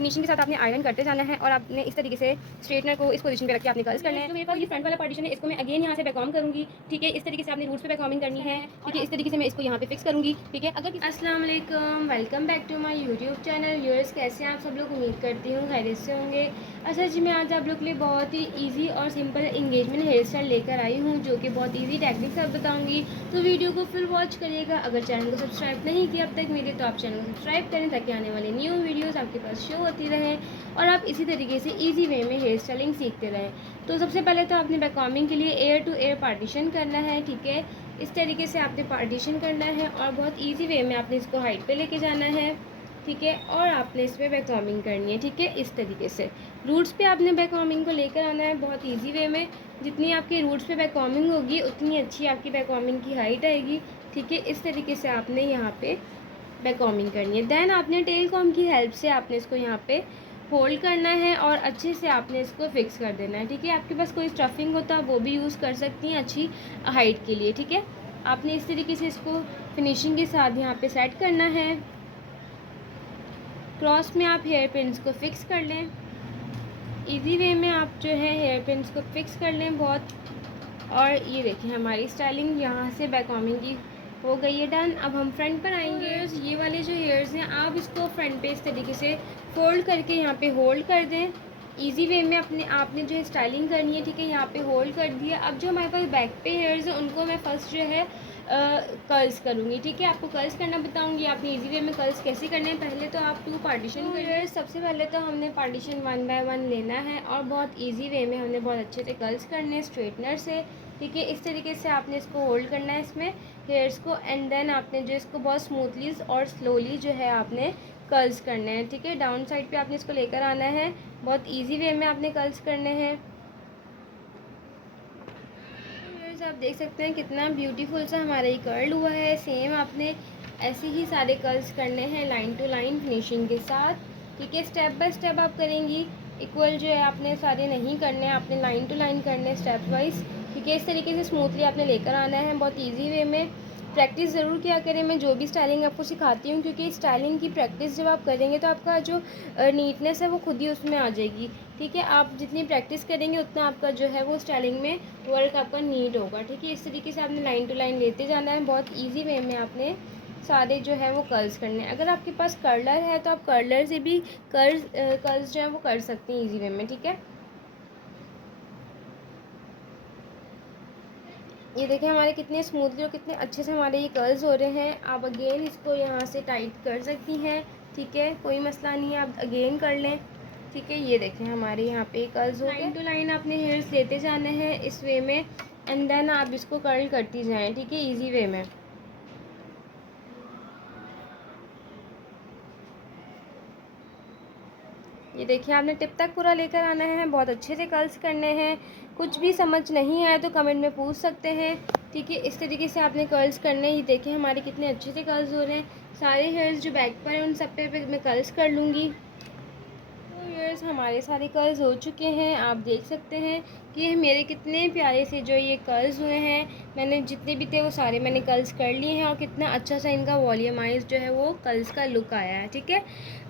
Finishing के साथ आपने आयरन करते जाना है और आपने इस तरीके से स्ट्रेटनर को इस पोजीशन पे रख के आपने कर्ल्स करना है। तो मेरे पास ये फ्रंट वाला पार्टीशन है, इसको मैं अगेन यहाँ से बैकॉम करूँगी, ठीक है। इस तरीके से आपने रूट्स पे बैकॉमिंग करनी है, ठीक है। इस तरीके से मैं इसको यहाँ पे फिक्स करूँगी, ठीक है। अगर अस्सलाम वालेकुम, welcome back to my YouTube channel. Viewers, कैसे हैं आप सब लोग? उम्मीद करती हूँ खैरियत से होंगे। अच्छा जी, मैं आज आप लोग के लिए बहुत ही ईजी और सिंपल इंगेजमेंट हेयर स्टाइल लेकर आई हूँ, जो कि बहुत ईजी टेक्निक सब बताऊँगी। तो वीडियो को फिर वॉच करिएगा। अगर चैनल को सब्सक्राइब नहीं किया अब तक मेरे, तो आप चैनल को सब्सक्राइब करें ताकि आने वाले न्यू वीडियोस आपके पास शो होती रहे और आप इसी तरीके से इजी वे में हेयर स्टाइलिंग सीखते रहें। तो सबसे पहले तो आपने बैककॉमिंग के लिए एयर टू एयर पार्टीशन करना है, ठीक है। इस तरीके से आपने पार्टीशन करना है और बहुत ईजी वे में आपने इसको हाइट पे लेके जाना है, ठीक है। और आपने इस पर बैककॉमिंग करनी है, ठीक है। इस तरीके से रूट्स पे आपने बैककॉमिंग को लेकर आना है बहुत ईजी वे में। जितनी आपकी रूट्स पे बैककॉमिंग होगी उतनी अच्छी आपकी बैककॉमिंग की हाइट आएगी, ठीक है। इस तरीके से आपने यहाँ पे बैककॉमिंग करनी है। देन आपने टेल कॉम की हेल्प से आपने इसको यहाँ पे होल्ड करना है और अच्छे से आपने इसको फिक्स कर देना है, ठीक है। आपके पास कोई स्टफिंग होता है वो भी यूज़ कर सकती हैं अच्छी हाइट के लिए, ठीक है। आपने इस तरीके से इसको फिनिशिंग के साथ यहाँ पे सेट करना है। क्रॉस में आप हेयर पिन्स को फिक्स कर लें। इजी वे में आप जो है हेयर पिन्स को फिक्स कर लें बहुत। और ये देखिए हमारी स्टाइलिंग यहाँ से बैककॉमिंग की हो गई है डन। अब हम फ्रंट पर आएंगे। ये वाले जो हेयर्स हैं आप इसको फ्रंट पे इस तरीके से फोल्ड करके यहाँ पे होल्ड कर दें। इजी वे में अपने आपने जो है स्टाइलिंग करनी है, ठीक है। यहाँ पे होल्ड कर दिया। अब जो हमारे पास बैक पे हेयर्स हैं उनको मैं फर्स्ट जो है कर्ल्स करूँगी, ठीक है। आपको कर्ल्स करना बताऊँगी, आपने इजी वे में कर्ल्स कैसे करने हैं। पहले तो आप 2 पार्टीशन करिए। सबसे पहले तो हमने पार्टीशन 1 बाय 1 लेना है और बहुत ईजी वे में हमने बहुत अच्छे से कर्ल्स करने हैं स्ट्रेटनर से, ठीक है। इस तरीके से आपने इसको होल्ड करना है इसमें हेयर्स को एंड देन आपने जो इसको बहुत स्मूथली और स्लोली जो है आपने कर्ल्स करने हैं, ठीक है। डाउन साइड पे आपने इसको लेकर आना है। बहुत इजी वे में आपने कर्ल्स करने हैं। आप देख सकते हैं कितना ब्यूटीफुल सा हमारा ये कर्ल हुआ है। सेम आपने ऐसे ही सारे कर्ल्स करने हैं लाइन टू लाइन फिनिशिंग के साथ, ठीक है। स्टेप बाय स्टेप आप करेंगी। इक्वल जो है आपने सारे नहीं करने, आपने लाइन टू लाइन करने स्टेप वाइज, ठीक है। इस तरीके से स्मूथली आपने लेकर आना है बहुत ईजी वे में। प्रैक्टिस ज़रूर किया करें। मैं जो भी स्टाइलिंग आपको सिखाती हूँ, क्योंकि स्टाइलिंग की प्रैक्टिस जब आप करेंगे तो आपका जो नीटनेस है वो खुद ही उसमें आ जाएगी, ठीक है। आप जितनी प्रैक्टिस करेंगे उतना आपका जो है वो स्टाइलिंग में वर्क आपका नीट होगा, ठीक है। इस तरीके से आपने लाइन टू लाइन लेते जाना है। बहुत ईजी वे में आपने सारे जो है वो कर्ल्स करने हैं। अगर आपके पास कर्लर है तो आप कर्लर से भी कर्ल्स जो है वो कर सकते हैं ईजी वे में, ठीक है। ये देखें हमारे कितने स्मूथली और कितने अच्छे से हमारे ये कर्ल्स हो रहे हैं। आप अगेन इसको यहाँ से टाइट कर सकती हैं, ठीक है। कोई मसला नहीं है, आप अगेन कर लें, ठीक है। ये देखें हमारे यहाँ पे कर्ल्स हो गए। लाइन टू लाइन आपने हेयर्स लेते जाने हैं इस वे में एंड देन आप इसको कर्ल करती जाएं, ठीक है, इजी वे में। ये देखिए आपने टिप तक पूरा लेकर आना है। बहुत अच्छे से कर्ल्स करने हैं। कुछ भी समझ नहीं आए तो कमेंट में पूछ सकते हैं, ठीक है। इस तरीके से आपने कर्ल्स करने हैं। ये देखिए हमारे कितने अच्छे से कर्ल्स हो रहे हैं। सारे हेयर्स जो बैक पर हैं उन सब पे मैं कर्ल्स कर लूँगी। तो हेयर्स हमारे सारे कर्ल्स हो चुके हैं। आप देख सकते हैं कि मेरे कितने प्यारे से जो ये कर्ल्स हुए हैं। मैंने जितने भी थे वो सारे मैंने कर्ल्स कर लिए हैं और कितना अच्छा सा इनका वॉल्यूमाइज जो है वो कर्ल्स का लुक आया है, ठीक है।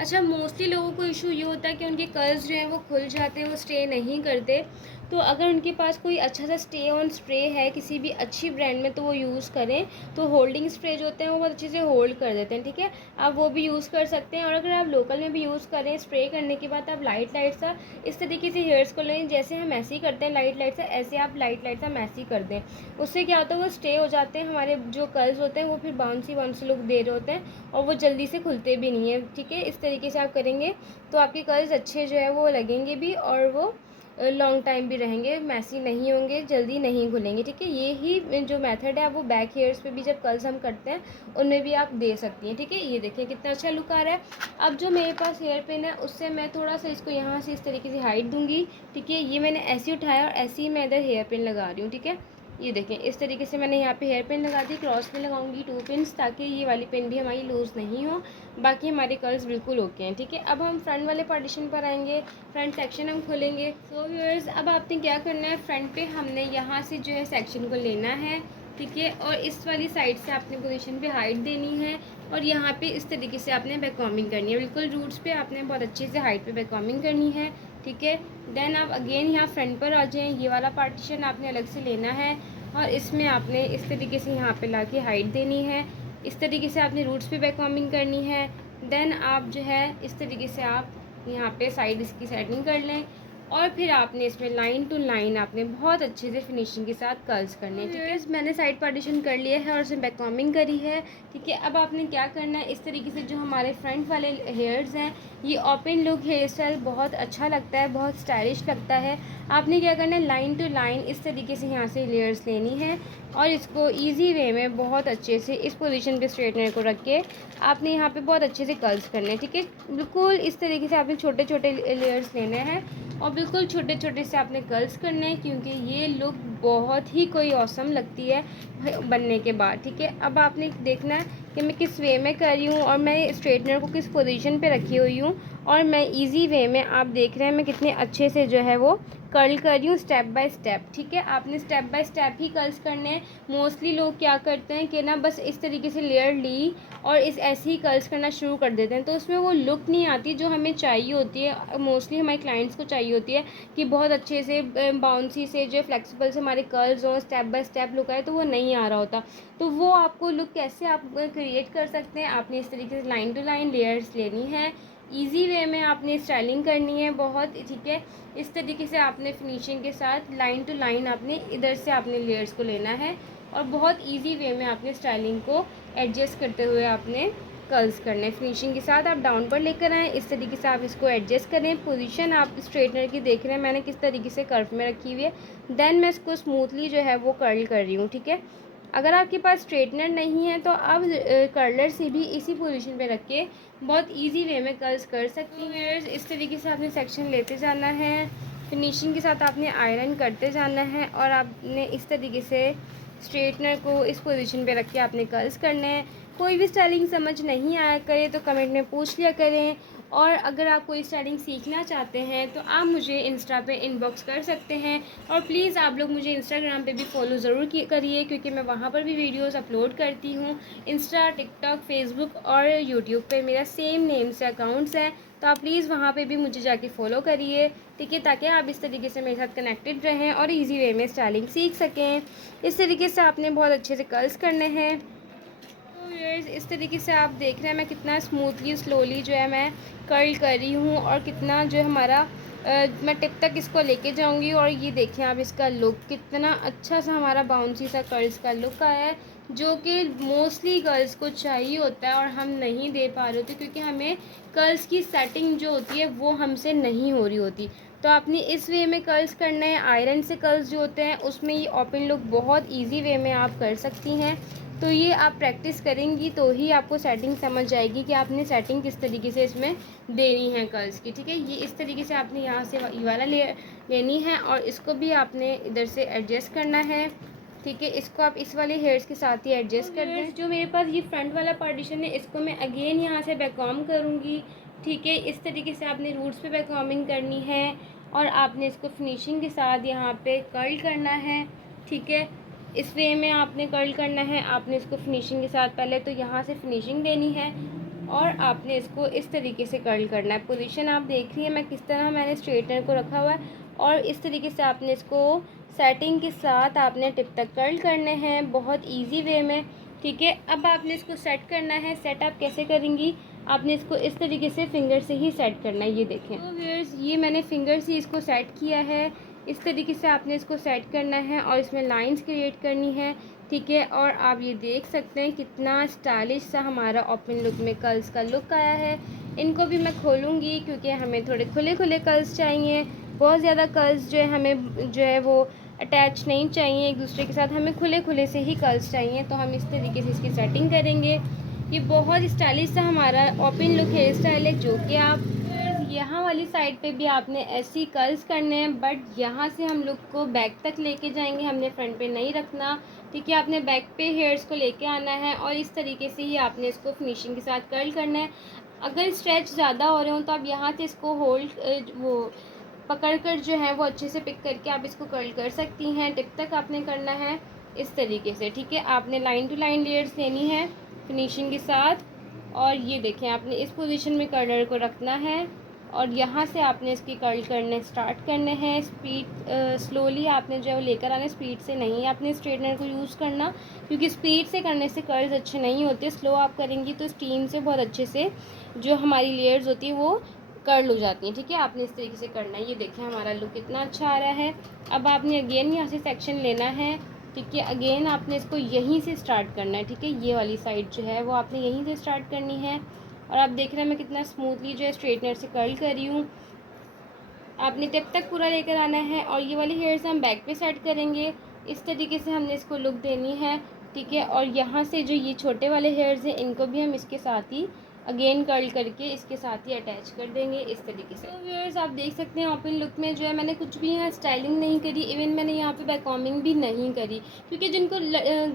अच्छा, मोस्टली लोगों को इशू ये होता है कि उनके कर्ल्स जो हैं वो खुल जाते हैं, वो स्टे नहीं करते। तो अगर उनके पास कोई अच्छा सा स्टे ऑन स्प्रे है किसी भी अच्छी ब्रांड में तो वो यूज़ करें। तो होल्डिंग स्प्रे जो होते हैं वो बहुत अच्छे से होल्ड कर देते हैं, ठीक है। आप वो भी यूज़ कर सकते हैं। और अगर आप लोकल में भी यूज़ करें, स्प्रे करने के बाद आप लाइट लाइट सा इस तरीके से हेयर्स को लें, जैसे हम ऐसे ही करते हैं लाइट लाइट सा, ऐसे आप लाइट लाइट सा मैसी कर दें। उससे क्या होता है वो स्टे हो जाते हैं। हमारे जो कर्ल्स होते हैं वो फिर बाउंसी बाउंसी लुक दे रहे होते हैं और वो जल्दी से खुलते भी नहीं है, ठीक है। इस तरीके से आप करेंगे तो आपके कर्ल्स अच्छे जो है वो लगेंगे भी और वो लॉन्ग टाइम भी रहेंगे, मैसी नहीं होंगे, जल्दी नहीं खुलेंगे, ठीक है। ये ही जो मेथड है आप वो बैक हेयर्स पे भी जब कर्ल्स हम करते हैं उनमें भी आप दे सकती हैं, ठीक है। ये देखिए कितना अच्छा लुक आ रहा है। अब जो मेरे पास हेयर पिन है उससे मैं थोड़ा सा इसको यहाँ से इस तरीके से हाइट दूँगी, ठीक है। ये मैंने ऐसे ही उठाया और ऐसे ही मैं इधर हेयर पिन लगा रही हूँ, ठीक है। ये देखें इस तरीके से मैंने यहाँ पे हेयर पिन लगा दी। क्रॉस में लगाऊंगी 2 पिन्स ताकि ये वाली पिन भी हमारी लूज़ नहीं हो। बाकी हमारे कर्ल्स बिल्कुल ओके हैं, ठीक है। अब हम फ्रंट वाले पार्टीशन पर आएंगे। फ्रंट सेक्शन हम खोलेंगे। सो व्यूअर्स, अब आपने क्या करना है, फ्रंट पे हमने यहाँ से जो है सेक्शन को लेना है, ठीक है। और इस वाली साइड से आपने पोजीशन पे हाइट देनी है और यहाँ पे इस तरीके से आपने बैक कॉम्बिंग करनी है। बिल्कुल रूट्स पे आपने बहुत अच्छे से हाइट पे बैक कॉम्बिंग करनी है, ठीक है। देन आप अगेन यहाँ फ्रंट पर आ जाएँ, ये वाला पार्टीशन आपने अलग से लेना है और इसमें आपने इस तरीके से यहाँ पे ला के हाइट देनी है। इस तरीके से आपने रूट्स पे बैक कॉम्बिंग करनी है। देन आप जो है इस तरीके से आप यहाँ पे साइड इसकी सेटिंग कर लें और फिर आपने इसमें लाइन टू लाइन आपने बहुत अच्छे से फिनिशिंग के साथ कर्ल्स करने हैं, ठीक है। मैंने साइड पार्टीशन कर लिया है और उसमें बैक कॉम्बिंग करी है, ठीक है। अब आपने क्या करना है, इस तरीके से जो हमारे फ्रंट वाले हेयर्स हैं, ये ओपन लुक हेयर स्टाइल बहुत अच्छा लगता है, बहुत स्टाइलिश लगता है। आपने क्या करना है, लाइन टू लाइन इस तरीके से यहाँ से लेयर्स लेनी है और इसको ईजी वे में बहुत अच्छे से इस पोजीशन पे स्ट्रेटनर को रख के आपने यहाँ पे बहुत अच्छे से कर्ल्स करने हैं, ठीक है। बिल्कुल इस तरीके से आपने छोटे छोटे लेयर्स लेने हैं और बिल्कुल छोटे छोटे से आपने कर्ल्स करने हैं, क्योंकि ये लुक बहुत ही कोई औसम लगती है बनने के बाद, ठीक है। अब आपने देखना है कि मैं किस वे में कर रही हूँ और मैं स्ट्रेटनर को किस पोजीशन पे रखी हुई हूँ और मैं इजी वे में, आप देख रहे हैं मैं कितने अच्छे से जो है वो कर्ल कर रही हूँ स्टेप बाय स्टेप, ठीक है। आपने step by step he curls करने हैं। मोस्टली लोग क्या करते हैं कि ना बस इस तरीके से लेयर ली और इस ऐसे ही कर्ल्स करना शुरू कर देते हैं, तो उसमें वो लुक नहीं आती जो हमें चाहिए होती है, मोस्टली हमारे क्लाइंट्स को चाहिए होती है कि बहुत अच्छे से बाउंसी से जो फ्लेक्सिबल से हमारे कर्ल्स हों, स्टेप बाय स्टेप लुक आए, तो वो नहीं आ रहा होता। तो वो आपको लुक कैसे आप क्रिएट कर सकते हैं, आपने इस तरीके से लाइन टू लाइन लेयर्स लेनी है, ईजी वे में आपने स्टाइलिंग करनी है बहुत, ठीक है। इस तरीके से आपने फिनिशिंग के साथ लाइन टू लाइन आपने इधर से आपने लेयर्स को लेना है और बहुत इजी वे में आपने स्टाइलिंग को एडजस्ट करते हुए आपने कर्ल्स करने। फिनिशिंग के साथ आप डाउन पर लेकर आएँ, इस तरीके से आप इसको एडजस्ट करें। पोजीशन आप स्ट्रेटनर की देख रहे हैं मैंने किस तरीके से कर्व में रखी हुई है। देन मैं इसको स्मूथली जो है वो कर्ल कर रही हूँ, ठीक है। अगर आपके पास स्ट्रेटनर नहीं है तो आप कर्लर से भी इसी पोजीशन पे रख के बहुत इजी वे में कर्ल्स कर सकती हैं। इस तरीके से आपने सेक्शन लेते जाना है, फिनिशिंग के साथ आपने आयरन करते जाना है और आपने इस तरीके से स्ट्रेटनर को इस पोजीशन पे रख के आपने कर्ल्स करने हैं। कोई भी स्टाइलिंग समझ नहीं आया करे तो कमेंट में पूछ लिया करें और अगर आप कोई स्टाइलिंग सीखना चाहते हैं तो आप मुझे इंस्टा पे इनबॉक्स कर सकते हैं और प्लीज़ आप लोग मुझे इंस्टाग्राम पे भी फॉलो ज़रूर करिए, क्योंकि मैं वहाँ पर भी वीडियोस अपलोड करती हूँ। इंस्टा, टिकटॉक, फेसबुक और यूट्यूब पे मेरा सेम नेम से अकाउंट्स हैं, तो आप प्लीज़ वहाँ पे भी मुझे जाके फॉलो करिए, ठीक है, ताकि आप इस तरीके से मेरे साथ कनेक्टेड रहें और ईजी वे में स्टाइलिंग सीख सकें। इस तरीके से आपने बहुत अच्छे से कर्ल्स करने हैं। तो व्यूअर्स इस तरीके से आप देख रहे हैं मैं कितना स्मूथली स्लोली जो है मैं कर्ल कर रही हूँ और कितना जो है हमारा मैं टिप तक इसको लेके जाऊँगी और ये देखें आप इसका लुक कितना अच्छा सा हमारा बाउंसी सा कर्ल्स का लुक आया है, जो कि मोस्टली गर्ल्स को चाहिए होता है और हम नहीं दे पा रहे होते क्योंकि हमें कर्ल्स की सेटिंग जो होती है वो हमसे नहीं हो रही होती। तो आपने इस वे में कर्ल्स करना है। आयरन से कर्ल्स जो होते हैं उसमें ये ओपन लुक बहुत ईजी वे में आप कर सकती हैं। तो ये आप प्रैक्टिस करेंगी तो ही आपको सेटिंग समझ आएगी कि आपने सेटिंग किस तरीके से इसमें देनी है कर्ल्स की, ठीक है। ये इस तरीके से आपने यहाँ से ये वाला लेनी है और इसको भी आपने इधर से एडजस्ट करना है, ठीक है। इसको आप इस वाले हेयर्स के साथ ही एडजस्ट कर दें। जो मेरे पास ये फ्रंट वाला पार्टीशन है इसको मैं अगेन यहाँ से बैककॉम करूँगी, ठीक है। इस तरीके से आपने रूट्स पे बैककॉमिंग करनी है और आपने इसको फिनिशिंग के साथ यहाँ पे कर्ल करना है, ठीक है। इस वे में आपने कर्ल करना है। आपने इसको फिनिशिंग के साथ पहले तो यहाँ से फिनिशिंग देनी है और आपने इसको इस तरीके से कर्ल करना है। पोजीशन आप देख रही हैं मैं किस तरह मैंने स्ट्रेटनर को रखा हुआ है और इस तरीके से आपने इसको सेटिंग के साथ आपने टिप तक कर्ल करने हैं बहुत इजी वे में, ठीक है। अब आपने इसको सेट करना है। सेट आप कैसे करेंगी, आपने इसको इस तरीके से फिंगर से ही सेट करना है। ये देखें तो व्यूअर्स ये मैंने फिंगर से इसको सेट किया है। इस तरीके से आपने इसको सेट करना है और इसमें लाइंस क्रिएट करनी है, ठीक है। और आप ये देख सकते हैं कितना स्टाइलिश सा हमारा ओपन लुक में कर्ल्स का लुक आया है। इनको भी मैं खोलूँगी क्योंकि हमें थोड़े खुले खुले कर्ल्स चाहिए, बहुत ज़्यादा कर्ल्स जो है हमें जो है वो अटैच नहीं चाहिए एक दूसरे के साथ, हमें खुले खुले से ही कर्ल्स चाहिए। तो हम इस तरीके से इसकी सेटिंग करेंगे। ये बहुत स्टाइलिश सा हमारा ओपन लुक हेयर स्टाइल है, जो कि आप यहाँ वाली साइड पे भी आपने ऐसी कर्ल्स करने हैं, बट यहाँ से हम लुक को बैक तक लेके जाएंगे, हमने फ्रंट पे नहीं रखना, ठीक है। आपने बैक पे हेयर्स को लेके आना है और इस तरीके से ही आपने इसको फिनिशिंग के साथ कर्ल करना है। अगर स्ट्रेच ज़्यादा हो रहे हो तो आप यहाँ से इसको होल्ड वो पकड़ कर जो है वो अच्छे से पिक करके आप इसको कर्ल कर सकती हैं। टिप तक आपने करना है इस तरीके से, ठीक है। आपने लाइन टू लाइन लेयर्स लेनी है फिनिशिंग के साथ। और ये देखें, आपने इस पोजीशन में कर्लर को रखना है और यहाँ से आपने इसकी कर्ल करने स्टार्ट करने हैं। स्पीड स्लोली आपने जो है वो लेकर आना, स्पीड से नहीं आपने स्ट्रेटनर को यूज़ करना, क्योंकि स्पीड से करने से कर्ल्स अच्छे नहीं होते। स्लो आप करेंगी तो स्टीम से बहुत अच्छे से जो हमारी लेयर्स होती है वो कर्ल हो जाती हैं, ठीक है। आपने इस तरीके से करना है। ये देखें हमारा लुक कितना अच्छा आ रहा है। अब आपने अगेन यहाँ से सेक्शन लेना है, ठीक है। अगेन आपने इसको यहीं से स्टार्ट करना है, ठीक है। ये वाली साइड जो है वो आपने यहीं से स्टार्ट करनी है। और आप देख रहे हैं मैं कितना स्मूथली जो है स्ट्रेटनर से कर्ल कर रही हूँ। आपने टिप तक पूरा लेकर आना है और ये वाली हेयर्स हम बैक पे सेट करेंगे। इस तरीके से हमने इसको लुक देनी है, ठीक है। और यहाँ से जो ये छोटे वाले हेयर्स हैं इनको भी हम इसके साथ ही अगेन कर्ल करके इसके साथ ही अटैच कर देंगे इस तरीके से। तो व्यूअर्स आप देख सकते हैं ओपन लुक में जो है मैंने कुछ भी यहाँ स्टाइलिंग नहीं करी, इवन मैंने यहाँ पे बैककॉमिंग भी नहीं करी, क्योंकि जिनको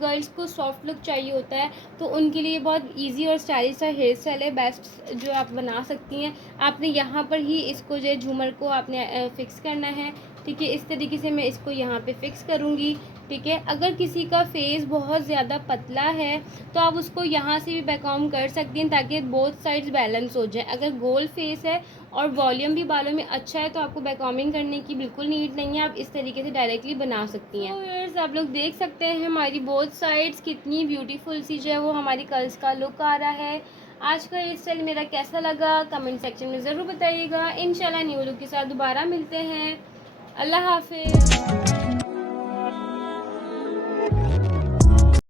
गर्ल्स को सॉफ्ट लुक चाहिए होता है तो उनके लिए बहुत इजी और स्टाइलिश सा हेयर स्टाइल है, बेस्ट जो आप बना सकती हैं। आपने यहाँ पर ही इसको जो है झूमर को आपने फिक्स करना है, ठीक है। इस तरीके से मैं इसको यहाँ पे फिक्स करूँगी, ठीक है। अगर किसी का फेस बहुत ज़्यादा पतला है तो आप उसको यहाँ से भी बैककॉम कर सकती हैं ताकि बोथ साइड्स बैलेंस हो जाए। अगर गोल फेस है और वॉल्यूम भी बालों में अच्छा है तो आपको बैककॉमिंग करने की बिल्कुल नीड नहीं है, आप इस तरीके से डायरेक्टली बना सकती हैं। तो व्यूअर्स आप लोग देख सकते हैं हमारी बोथ साइड्स कितनी ब्यूटीफुल सी जो है वो हमारी कर्ल्स का लुक आ रहा है। आज का हेयर स्टाइल मेरा कैसा लगा कमेंट सेक्शन में ज़रूर बताइएगा। इंशाल्लाह न्यू लुक के साथ दोबारा मिलते हैं। अल्लाह हाफिज़।